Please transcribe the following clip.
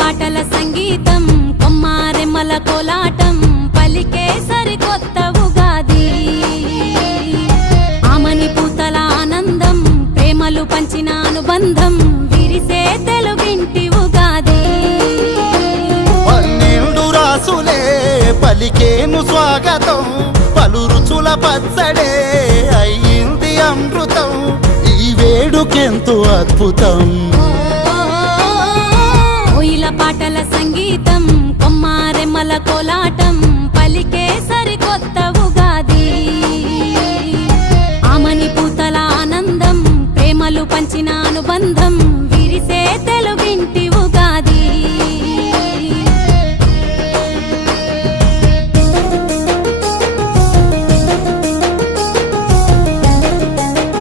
పాటల సంగీతం కొమ్మారెమ్మల కోలాటం పలికే సరికొత్త ఉగాది ఆమని పూతల ఆనందం ప్రేమలు పంచిన అనుబంధం విరిసే తెలుగింటి ఉగాది 12 రాసులే పలికేను స్వాగతం పలు రుచుల పచ్చడే అయ్యింది అమృతం ఈ వేడుకెంతో అద్భుతం పాటల సంగీతం కొమ్మారెమ్మల కోలాటం